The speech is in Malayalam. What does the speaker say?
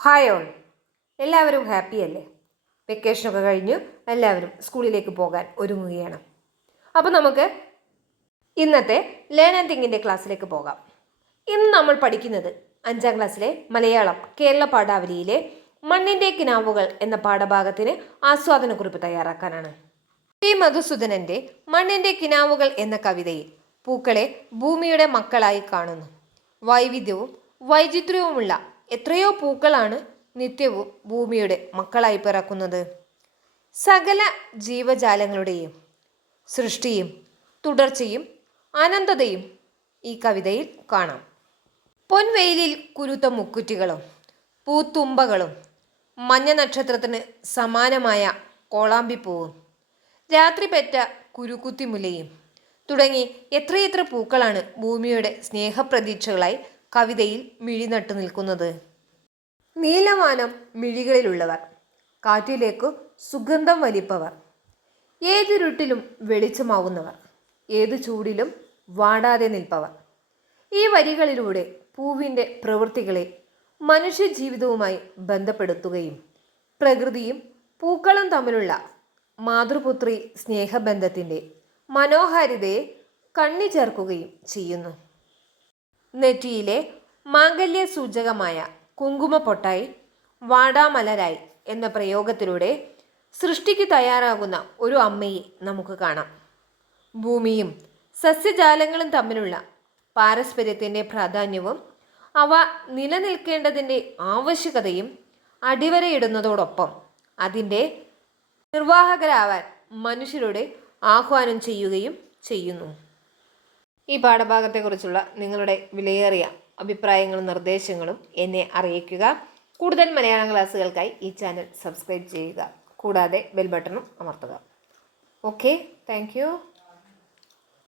ഹായ് ഓൾ എല്ലാവരും ഹാപ്പി അല്ലേ? വെക്കേഷനൊക്കെ കഴിഞ്ഞ് എല്ലാവരും സ്കൂളിലേക്ക് പോകാൻ ഒരുങ്ങുകയാണ്. അപ്പോൾ നമുക്ക് ഇന്നത്തെ ലേൺ ആൻഡ് തിങ്ങിന്റെ ക്ലാസ്സിലേക്ക് പോകാം. ഇന്ന് നമ്മൾ പഠിക്കുന്നത് അഞ്ചാം ക്ലാസ്സിലെ മലയാളം കേരള പാഠാവലിയിലെ മണ്ണിന്റെ കിനാവുകൾ എന്ന പാഠഭാഗത്തിന് ആസ്വാദനക്കുറിപ്പ് തയ്യാറാക്കാനാണ്. പി മധുസൂദനന്റെ മണ്ണിന്റെ കിനാവുകൾ എന്ന കവിതയിൽ പൂക്കളെ ഭൂമിയുടെ മക്കളായി കാണുന്നു. വൈവിധ്യവും വൈചിത്ര്യവുമുള്ള എത്രയോ പൂക്കളാണ് നിത്യവും ഭൂമിയുടെ മക്കളായി പിറക്കുന്നത്. സകല ജീവജാലങ്ങളുടെയും സൃഷ്ടിയും തുടർച്ചയും അനന്തതയും ഈ കവിതയിൽ കാണാം. പൊൻവെയിലിൽ കുരുത്ത മുക്കുറ്റികളും പൂത്തുമ്പകളും മഞ്ഞ നക്ഷത്രത്തിന് സമാനമായ കോളാമ്പിപ്പൂവും രാത്രി പെറ്റ കുരുക്കുത്തിമുലയും തുടങ്ങി എത്രയെത്ര പൂക്കളാണ് ഭൂമിയുടെ സ്നേഹപ്രതീക്ഷകളായി കവിതയിൽ മിഴി മിഴിനട്ടു നിൽക്കുന്നത്. നീലവാനം മിഴികളിലുള്ളവർ. കാറ്റിലേക്ക് സുഗന്ധം വലിപ്പവർ. ഏതിരുട്ടിലും വെളിച്ചമാവുന്നവർ. ഏതു ചൂടിലും വാടാതെ നിൽപ്പവർ. ഈ വരികളിലൂടെ പൂവിന്റെ പ്രവൃത്തികളെ മനുഷ്യജീവിതവുമായി ബന്ധപ്പെടുത്തുകയും പ്രകൃതിയും പൂക്കളും തമ്മിലുള്ള മാതൃപുത്രി സ്നേഹബന്ധത്തിന്റെ മനോഹാരിതയെ കണ്ണി ചേർക്കുകയും ചെയ്യുന്നു. നെറ്റിയിലെ മാംഗല്യ സൂചകമായ കുങ്കുമപ്പൊട്ടായി വാടാമലരായി എന്ന പ്രയോഗത്തിലൂടെ സൃഷ്ടിക്ക് തയ്യാറാകുന്ന ഒരു അമ്മയെ നമുക്ക് കാണാം. ഭൂമിയും സസ്യജാലങ്ങളും തമ്മിലുള്ള പാരസ്പര്യത്തിന്റെ പ്രാധാന്യവും അവ നിലനിൽക്കേണ്ടതിന്റെ ആവശ്യകതയും അടിവരയിടുന്നതോടൊപ്പം അതിന്റെ നിർവാഹകരാവാൻ മനുഷ്യരോട് ആഹ്വാനം ചെയ്യുകയും ചെയ്യുന്നു. ഈ പാഠഭാഗത്തെക്കുറിച്ചുള്ള നിങ്ങളുടെ വിലയേറിയ അഭിപ്രായങ്ങളും നിർദ്ദേശങ്ങളും എന്നെ അറിയിക്കുക. കൂടുതൽ മലയാളം ക്ലാസ്സുകൾക്കായി ഈ ചാനൽ സബ്സ്ക്രൈബ് ചെയ്യുക. കൂടാതെ ബെൽ ബട്ടണും അമർത്തുക. Okay thank